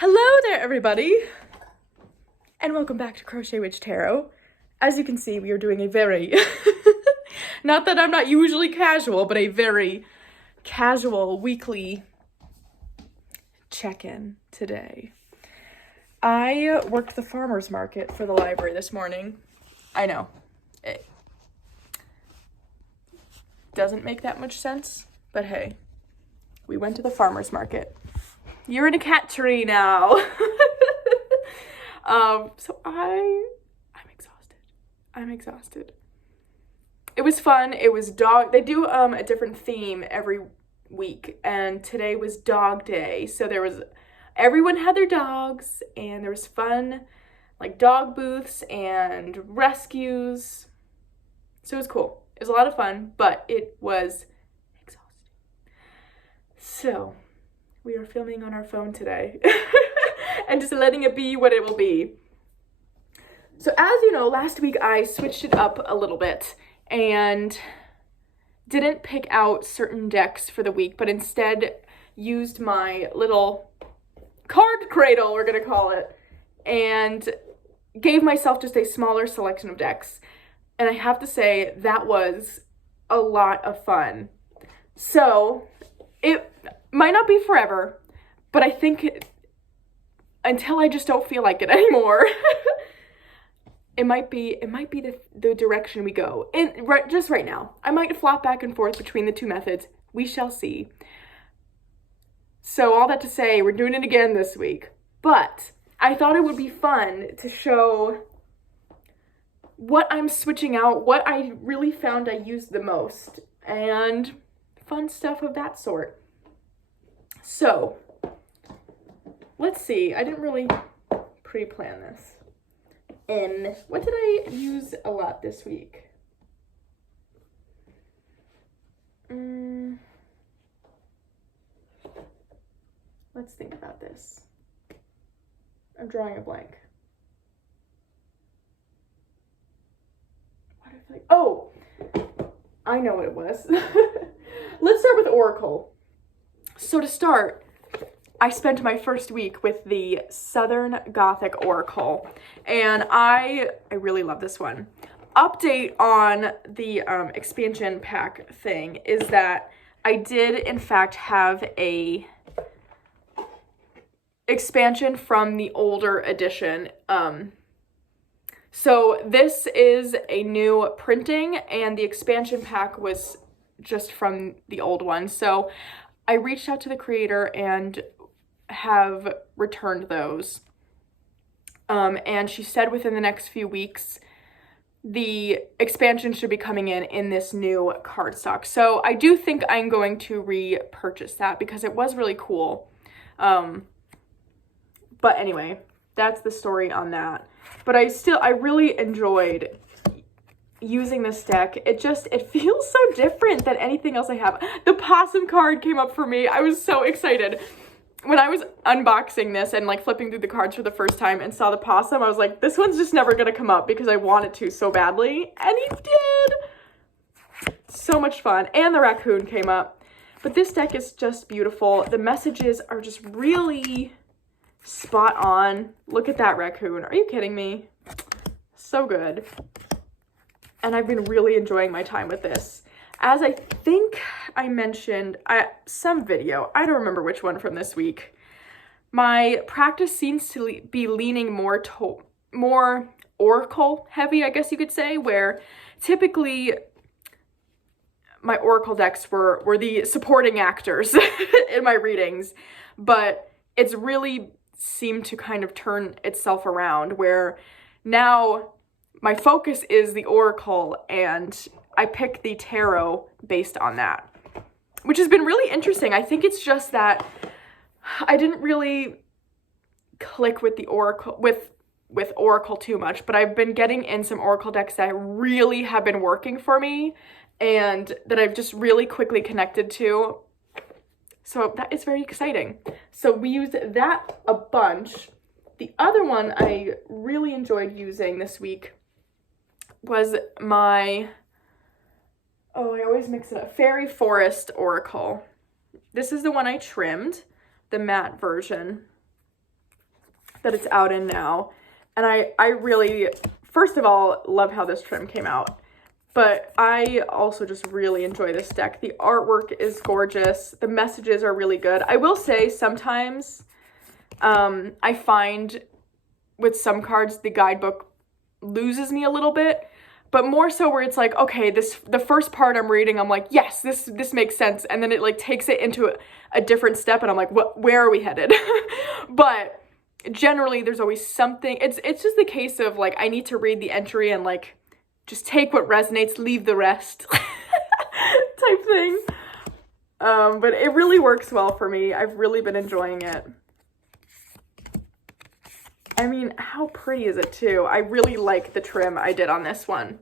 Hello there, everybody, and welcome back to Crochet Witch Tarot. As you can see, we are doing a very, not that I'm not usually casual, but a very casual weekly check-in today. I worked the farmer's market for the library this morning. I know, it doesn't make that much sense, but hey, we went to the farmer's market. You're in a cat tree now. So I'm exhausted. It was fun. It was they do a different theme every week, and today was dog day. So everyone had their dogs, and there was fun, like dog booths and rescues. So it was cool. It was a lot of fun, but it was exhausting. So we are filming on our phone today and just letting it be what it will be. So as you know, last week I switched it up a little bit and didn't pick out certain decks for the week, but instead used my little card cradle, we're gonna call it, and gave myself just a smaller selection of decks. And I have to say, that was a lot of fun. So it might not be forever, but I think until I just don't feel like it anymore, it might be the direction we go. And just right now, I might flop back and forth between the two methods. We shall see. So all that to say, we're doing it again this week. But I thought it would be fun to show what I'm switching out, what I really found I used the most, and fun stuff of that sort. So let's see. I didn't really pre-plan this. And what did I use a lot this week? Let's think about this. I'm drawing a blank. What if I know what it was. Let's start with Oracle. So to start, I spent my first week with the Southern Gothic Oracle, and I really love this one. Update on the expansion pack thing is that I did in fact have a expansion from the older edition. So this is a new printing, and the expansion pack was just from the old one. So I reached out to the creator and have returned those. And she said within the next few weeks, the expansion should be coming in this new cardstock. So I do think I'm going to repurchase that because it was really cool. But anyway, that's the story on that. But I really enjoyed using this deck. It feels so different than anything else I have. The possum card came up for me. I was so excited. When I was unboxing this and like flipping through the cards for the first time and saw the possum, I was like, this one's just never gonna come up because I want it to so badly. And he did! So much fun. And the raccoon came up. But this deck is just beautiful. The messages are just really spot on. Look at that raccoon. Are you kidding me? So good. And I've been really enjoying my time with this. As I think I mentioned some video, I don't remember which one from this week, my practice seems to be leaning more oracle heavy, I guess you could say, where typically my oracle decks were the supporting actors in my readings, but it's really seemed to kind of turn itself around where now my focus is the oracle and I picked the tarot based on that, which has been really interesting. I think it's just that I didn't really click with the oracle with oracle too much, but I've been getting in some oracle decks that really have been working for me and that I've just really quickly connected to. So that is very exciting. So we used that a bunch. The other one I really enjoyed using this week was my I always mix it up. Fairy Forest Oracle. This is the one I trimmed, the matte version. that it's out in now. And I really, first of all, love how this trim came out. But I also just really enjoy this deck. The artwork is gorgeous. The messages are really good. I will say sometimes I find with some cards the guidebook loses me a little bit. But more so where it's like, okay, the first part I'm reading, I'm like, yes, this makes sense. And then it like takes it into a different step and I'm like, where are we headed? But generally there's always something. It's just the case of like, I need to read the entry and like, just take what resonates, leave the rest type thing. But it really works well for me. I've really been enjoying it. I mean, how pretty is it too? I really like the trim I did on this one.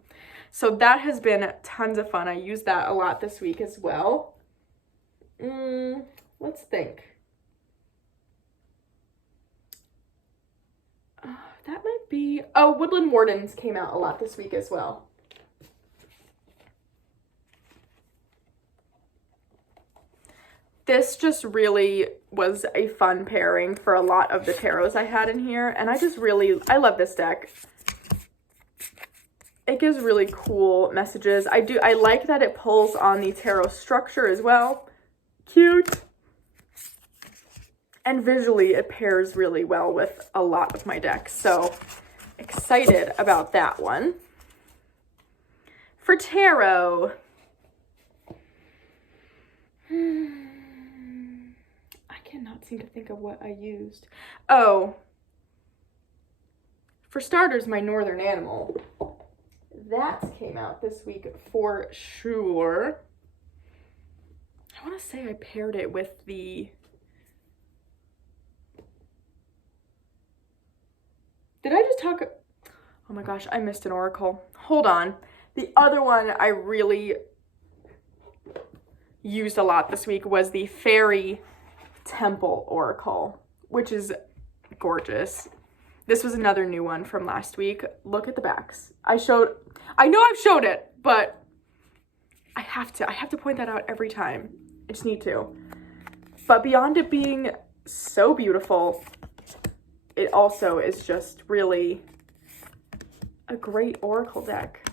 So that has been tons of fun. I used that a lot this week as well. Let's think. That might be... Oh, Woodland Wardens came out a lot this week as well. This just really was a fun pairing for a lot of the tarots I had in here. And I love this deck. It gives really cool messages. I like that it pulls on the tarot structure as well. Cute. And visually, it pairs really well with a lot of my decks. So, excited about that one. For tarot, I cannot seem to think of what I used. Oh, for starters, my Northern Animal. That came out this week for sure. I want to say I paired it with the... Did I just talk? Oh my gosh, I missed an oracle. Hold on. The other one I really used a lot this week was the Fairy Temple Oracle, which is gorgeous. This was another new one from last week. Look at the backs. I know I've showed it, but I have to point that out every time. I just need to. But beyond it being so beautiful, it also is just really a great oracle deck.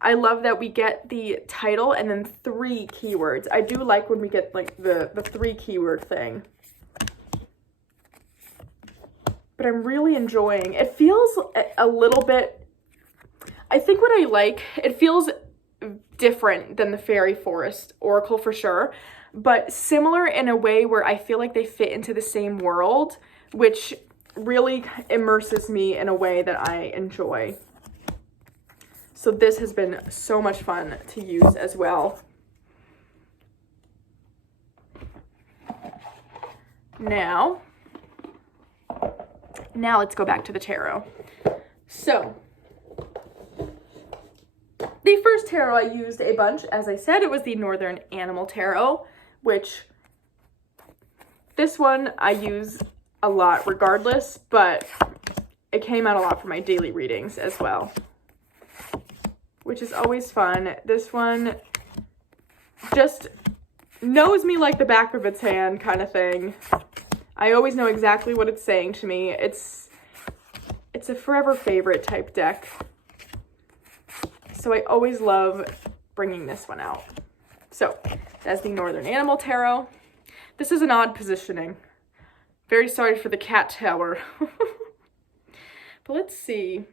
I love that we get the title and then 3 keywords. I do like when we get like the 3 keyword thing. But I'm really enjoying. It feels a little bit, I think what I like, it feels different than the Fairy Forest Oracle for sure, but similar in a way where I feel like they fit into the same world, which really immerses me in a way that I enjoy. So this has been so much fun to use as well. Now let's go back to the tarot. So the first tarot I used a bunch, as I said, it was the Northern Animal Tarot, which this one I use a lot regardless, but it came out a lot for my daily readings as well, which is always fun. This one just knows me like the back of its hand kind of thing. I always know exactly what it's saying to me. It's a forever favorite type deck. So I always love bringing this one out. So that's the Northern Animal Tarot. This is an odd positioning. Very sorry for the cat tower. But let's see.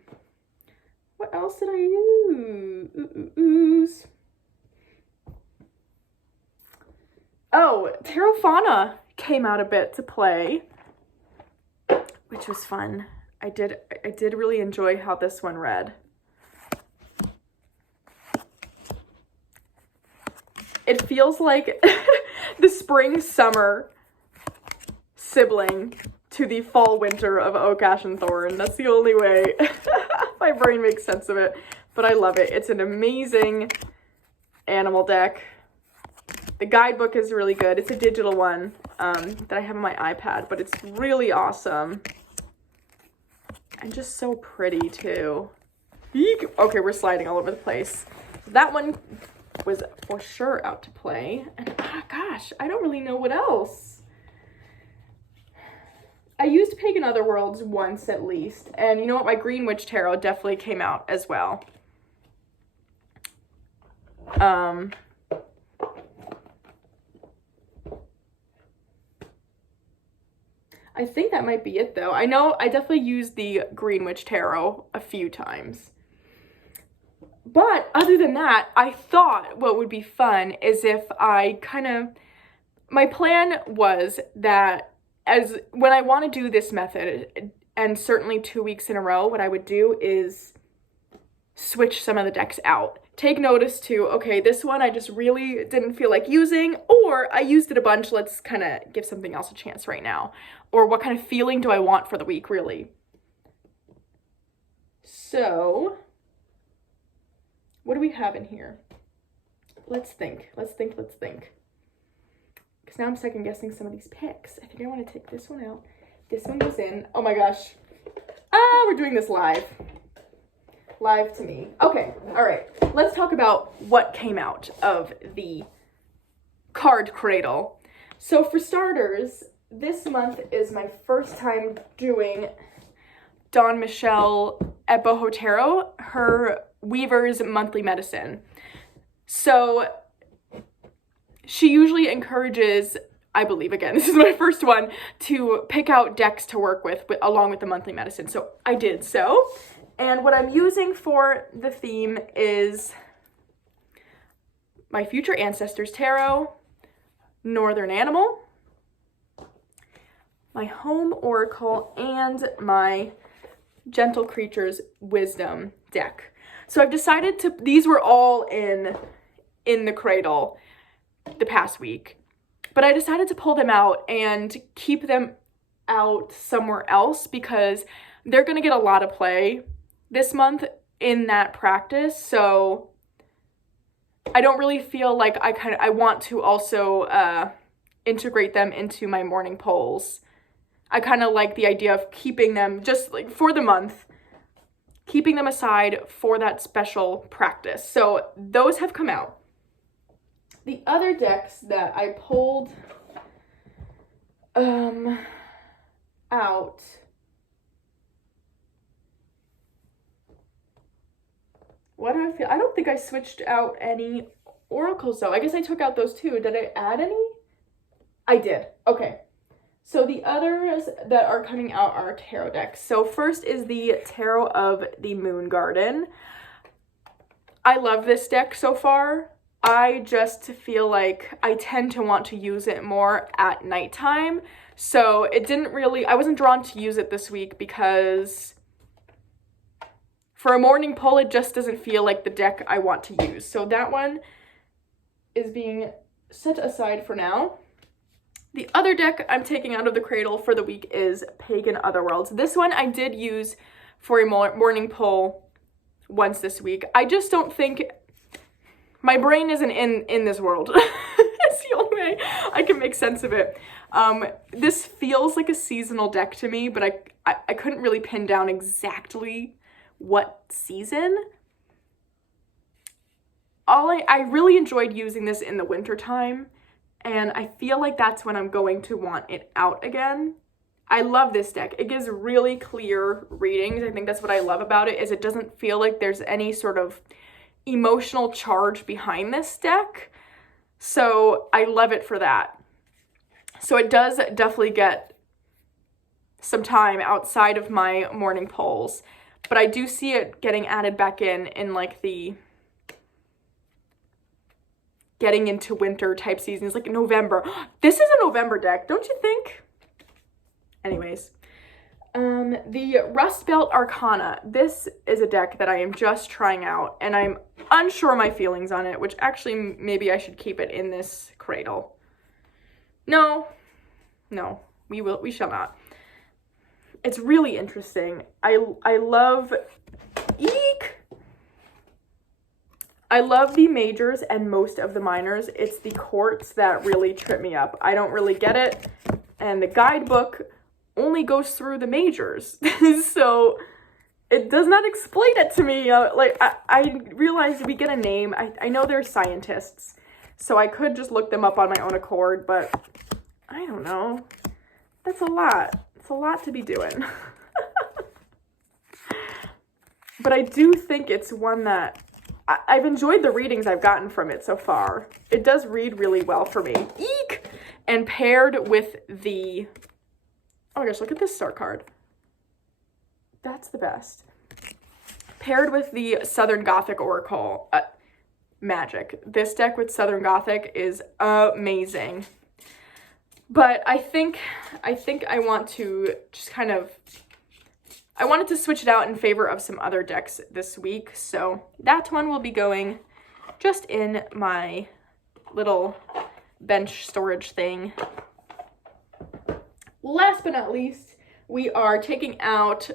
What else did I use? Oh, Tarot Fauna came out a bit to play, which was fun. I did really enjoy how this one read. It feels like the spring-summer sibling to the fall-winter of Oak, Ash, and Thorn. That's the only way my brain makes sense of it, but I love it. It's an amazing animal deck. The guidebook is really good. It's a digital one that I have on my iPad, but it's really awesome. And just so pretty, too. Eek. Okay, we're sliding all over the place. That one was for sure out to play. And gosh, I don't really know what else. I used Pagan Otherworlds once at least, and you know what? My Green Witch Tarot definitely came out as well. I think that might be it though. I know I definitely used the Green Witch Tarot a few times. But other than that, I thought what would be fun is if I my plan was that when I want to do this method, and certainly 2 weeks in a row, what I would do is switch some of the decks out. Take notice to, okay, this one I just really didn't feel like using, or I used it a bunch, let's kind of give something else a chance right now. Or what kind of feeling do I want for the week, really? So, what do we have in here? Let's think. Because now I'm second guessing some of these picks. I think I want to take this one out. This one goes in. Oh my gosh. We're doing this live. Live to me. Okay, all right. Let's talk about what came out of the card cradle. So for starters, this month is my first time doing Dawn Michelle at Boho Tarot, her Weaver's Monthly Medicine. So she usually encourages, I believe, again, this is my first one, to pick out decks to work with along with the monthly medicine. So I did so. And what I'm using for the theme is my Future Ancestors Tarot, Northern Animal, my Home Oracle, and my Gentle Creatures Wisdom deck. So I've decided these were all in the cradle the past week, but I decided to pull them out and keep them out somewhere else because they're going to get a lot of play this month in that practice. So I don't really feel like I want to also integrate them into my morning polls. I kind of like the idea of keeping them just like for the month, keeping them aside for that special practice. So those have come out. The other decks that I pulled out, what do I feel? I don't think I switched out any oracles though. I guess I took out those two. Did I add any? I did. Okay. So the others that are coming out are tarot decks. So first is the Tarot of the Moon Garden. I love this deck so far. I just feel like I tend to want to use it more at nighttime. So I wasn't drawn to use it this week because for a morning pull, it just doesn't feel like the deck I want to use. So that one is being set aside for now. The other deck I'm taking out of the cradle for the week is Pagan Otherworlds. This one I did use for a morning pull once this week. I just don't think my brain isn't in this world. It's the only way I can make sense of it. This feels like a seasonal deck to me, but I couldn't really pin down exactly what season. I really enjoyed using this in the winter time, and I feel like that's when I'm going to want it out again. I love this deck. It gives really clear readings. I think that's what I love about it, is it doesn't feel like there's any sort of emotional charge behind this deck. So I love it for that. So it does definitely get some time outside of my morning polls, but I do see it getting added back in like the getting into winter type seasons, like November. This is a November deck, don't you think? Anyways, the Rust Belt Arcana. This is a deck that I am just trying out, and I'm unsure my feelings on it, which actually maybe I should keep it in this cradle. No, we shall not. It's really interesting. I love, I love the majors and most of the minors. It's the courts that really trip me up. I don't really get it, and the guidebook only goes through the majors. So it does not explain it to me. I realized we get a name. I know they're scientists, so I could just look them up on my own accord, but I don't know. That's a lot. It's a lot to be doing. But I do think it's one that I've enjoyed the readings I've gotten from it so far. It does read really well for me. Eek! And paired with the... Oh my gosh, look at this star card. That's the best. Paired with the Southern Gothic Oracle magic. This deck with Southern Gothic is amazing. But I think I want to just kind of... I wanted to switch it out in favor of some other decks this week, so that one will be going just in my little bench storage thing. Last but not least, we are taking out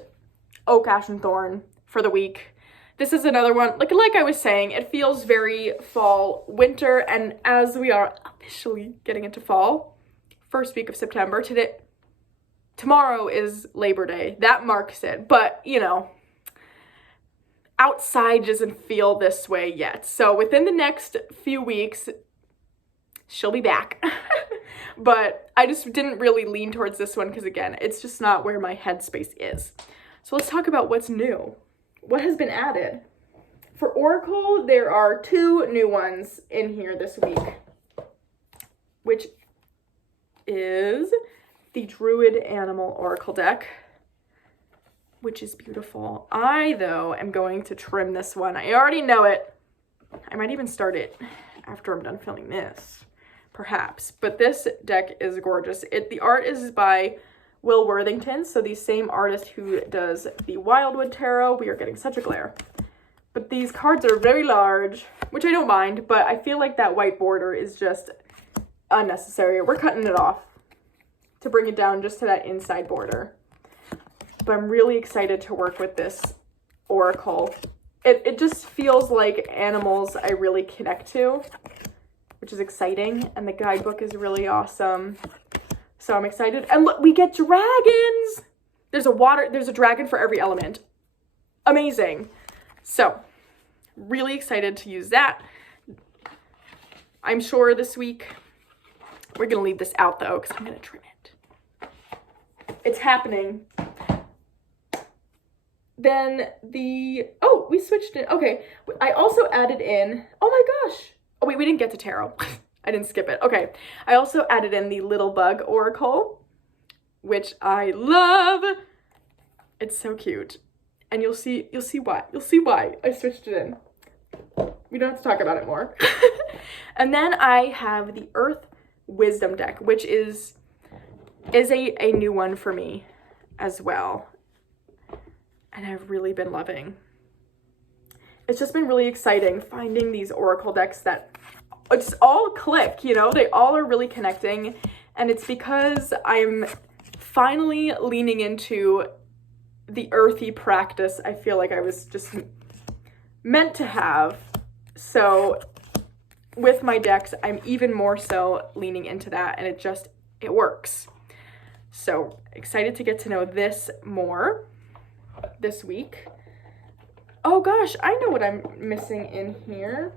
Oak, Ash, and Thorn for the week. This is another one, like I was saying, it feels very fall, winter, and as we are officially getting into fall, first week of September, tomorrow is Labor Day. That marks it. But, you know, outside doesn't feel this way yet. So within the next few weeks, she'll be back. But I just didn't really lean towards this one because, again, it's just not where my headspace is. So let's talk about what's new. What has been added? For Oracle, there are 2 new ones in here this week, which is... the Druid Animal Oracle deck, which is beautiful. I, though, am going to trim this one. I already know it. I might even start it after I'm done filming this, perhaps. But this deck is gorgeous. The art is by Will Worthington, so the same artist who does the Wildwood Tarot. We are getting such a glare. But these cards are very large, which I don't mind, but I feel like that white border is just unnecessary. We're cutting it off to bring it down just to that inside border. But I'm really excited to work with this Oracle. It just feels like animals I really connect to, which is exciting. And the guidebook is really awesome. So I'm excited. And look, we get dragons! There's a dragon for every element. Amazing. So, really excited to use that. I'm sure this week, we're gonna leave this out though, because I'm gonna trim it. It's happening. Then we switched it. Okay, I also added in, oh my gosh. Oh wait, we didn't get to tarot. I didn't skip it. Okay, I also added in the Little Bug Oracle, which I love. It's so cute. And you'll see why. You'll see why I switched it in. We don't have to talk about it more. And then I have the Earth Wisdom deck, which is a new one for me as well. And I've really been loving. It's just been really exciting finding these Oracle decks that just all click, you know? They all are really connecting. And it's because I'm finally leaning into the earthy practice I feel like I was just meant to have. So with my decks, I'm even more so leaning into that, and it works. So excited to get to know this more this week. Oh gosh, I know what I'm missing in here.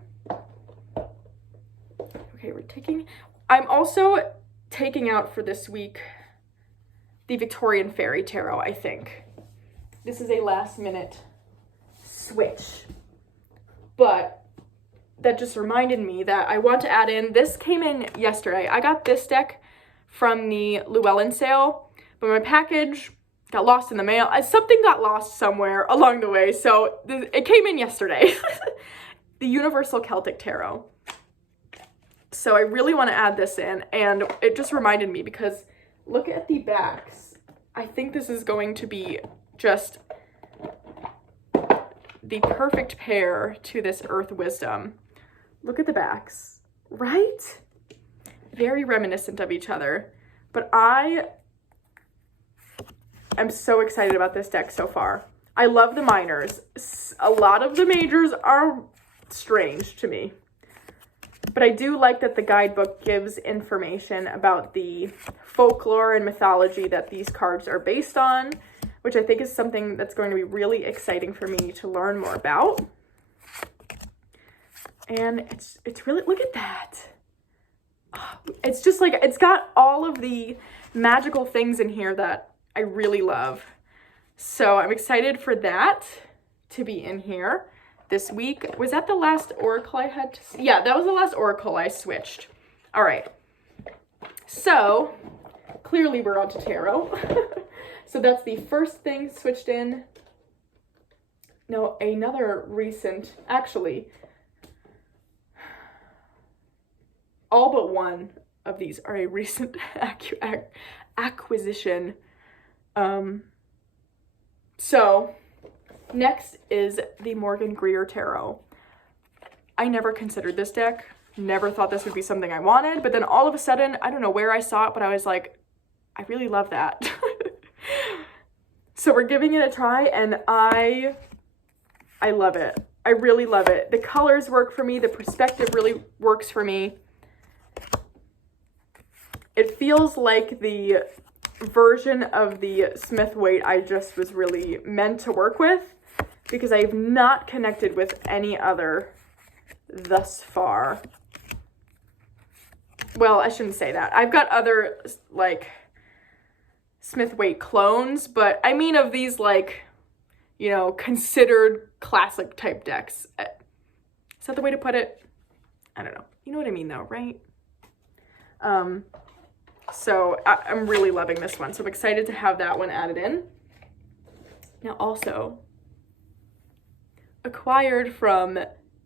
Okay, I'm also taking out for this week the Victorian Fairy Tarot, I think. This is a last minute switch, but that just reminded me that I want to add in, this came in yesterday. I got this deck from the Llewellyn sale, but my package got lost in the mail. Something got lost somewhere along the way, so it came in yesterday. The Universal Celtic Tarot. So I really want to add this in, and it just reminded me because look at the backs. I think this is going to be just the perfect pair to this Earth Wisdom. Look at the backs, right? Very reminiscent of each other. But I am so excited about this deck so far. I love the minors. A lot of the majors are strange to me. But I do like that the guidebook gives information about the folklore and mythology that these cards are based on, which I think is something that's going to be really exciting for me to learn more about. And it's really, look at that. It's just like, it's got all of the magical things in here that I really love. So I'm excited for that to be in here this week. Was that the last oracle I had to see? Yeah, that was the last oracle I switched. All right. So clearly we're on to tarot. So that's the first thing switched in. No, another recent, actually, all but one of these are a recent acquisition. So next is the Morgan Greer Tarot. I never considered this deck, never thought this would be something I wanted, but then all of a sudden, I don't know where I saw it, but I was like, I really love that. So we're giving it a try, and I love it. I really love it. The colors work for me. The perspective really works for me. It feels like the version of the Smith-Waite I just was really meant to work with, because I've not connected with any other thus far. Well, I shouldn't say that. I've got other, like, Smith-Waite clones, but I mean of these, like, you know, considered classic type decks. Is that the way to put it? I don't know. You know what I mean though, right? So I'm really loving this one. So I'm excited to have that one added in. Now also acquired from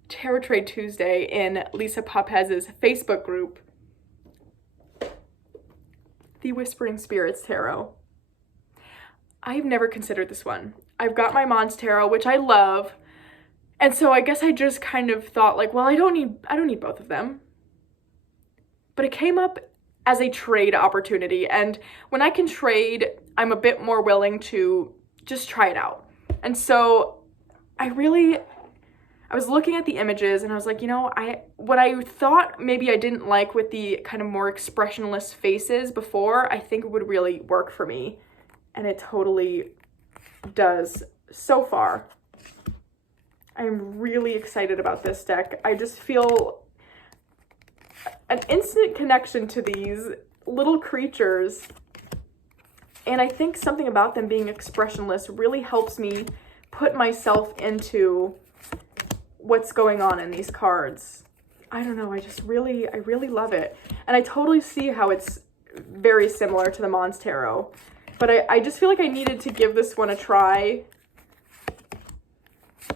Tarot Trade Tuesday in Lisa Popez's Facebook group, the Whispering Spirits Tarot. I've never considered this one. I've got my Mons Tarot, which I love. And so I guess I just kind of thought like, well, I don't need both of them. But it came up as a trade opportunity. And when I can trade, I'm a bit more willing to just try it out. And so I was looking at the images and I was like, you know, what I thought maybe I didn't like with the kind of more expressionless faces before, I think it would really work for me. And it totally does so far. I'm really excited about this deck. I just feel an instant connection to these little creatures. And I think something about them being expressionless really helps me put myself into what's going on in these cards. I don't know, I really love it. And I totally see how it's very similar to the Mons Tarot. But I just feel like I needed to give this one a try.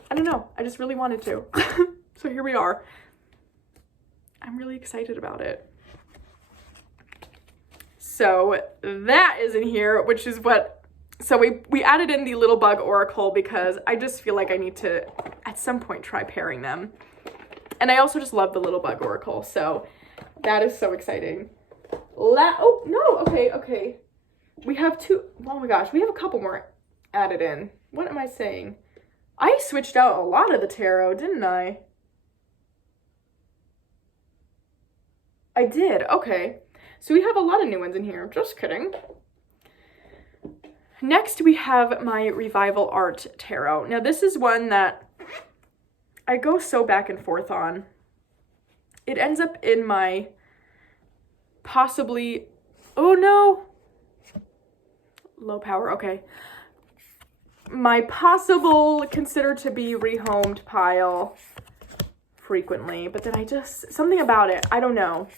I don't know, I just really wanted to. So here we are. I'm really excited about it. So that is in here, which is what, so we added in the Little Bug Oracle because I just feel like I need to, at some point, try pairing them. And I also just love the Little Bug Oracle, so that is so exciting. Oh, no, okay. We have oh my gosh, we have a couple more added in. What am I saying? I switched out a lot of the tarot, didn't I? I did, okay. So we have a lot of new ones in here, just kidding. Next, we have my Revival Art Tarot. Now, this is one that I go so back and forth on. It ends up in my possibly, oh no, low power, okay. My possible considered to be rehomed pile frequently, but then something about it, I don't know.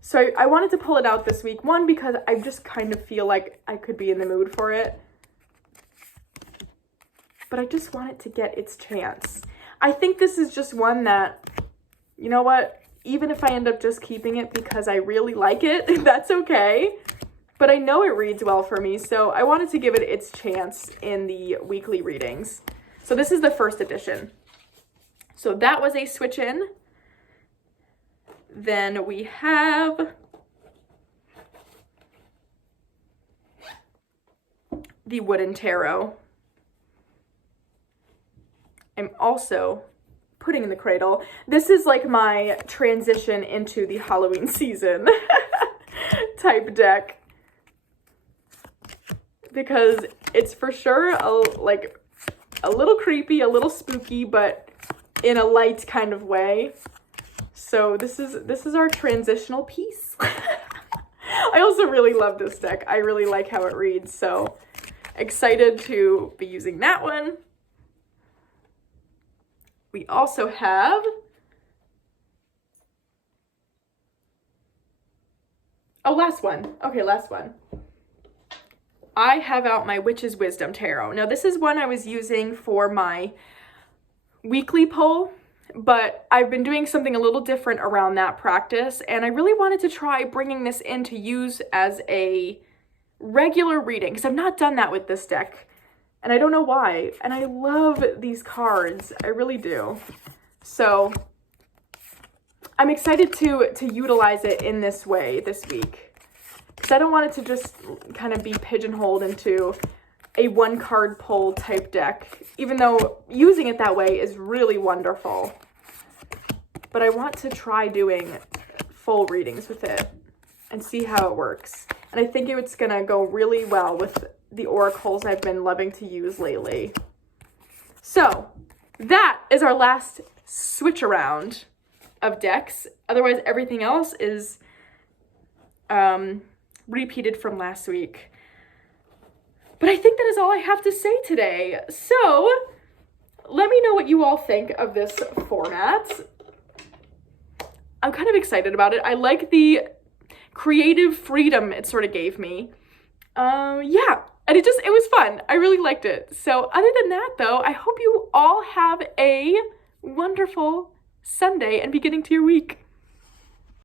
So I wanted to pull it out this week. One, because I just kind of feel like I could be in the mood for it. But I just want it to get its chance. I think this is just one that, you know what? Even if I end up just keeping it because I really like it, that's okay. But I know it reads well for me, so I wanted to give it its chance in the weekly readings. So this is the first edition. So that was a switch in. Then we have the Wooden Tarot. I'm also putting in the cradle. This is like my transition into the Halloween season type deck. Because it's for sure like a little creepy, a little spooky, but in a light kind of way. So this is our transitional piece. I also really love this deck. I really like how it reads, so excited to be using that one. We also have last one. Okay, last one. I have out my Witch's Wisdom Tarot. Now, this is one I was using for my weekly pull, but I've been doing something a little different around that practice, and I really wanted to try bringing this in to use as a regular reading, because I've not done that with this deck, and I don't know why, and I love these cards. I really do. So I'm excited to utilize it in this way this week, because I don't want it to just kind of be pigeonholed into a one card pull type deck, even though using it that way is really wonderful. But I want to try doing full readings with it and see how it works. And I think it's gonna go really well with the oracles I've been loving to use lately. So that is our last switch around of decks. Otherwise, everything else is repeated from last week. But I think that is all I have to say today. So let me know what you all think of this format. I'm kind of excited about it. I like the creative freedom it sort of gave me. Yeah, and it was fun. I really liked it. So other than that though, I hope you all have a wonderful Sunday and beginning to your week.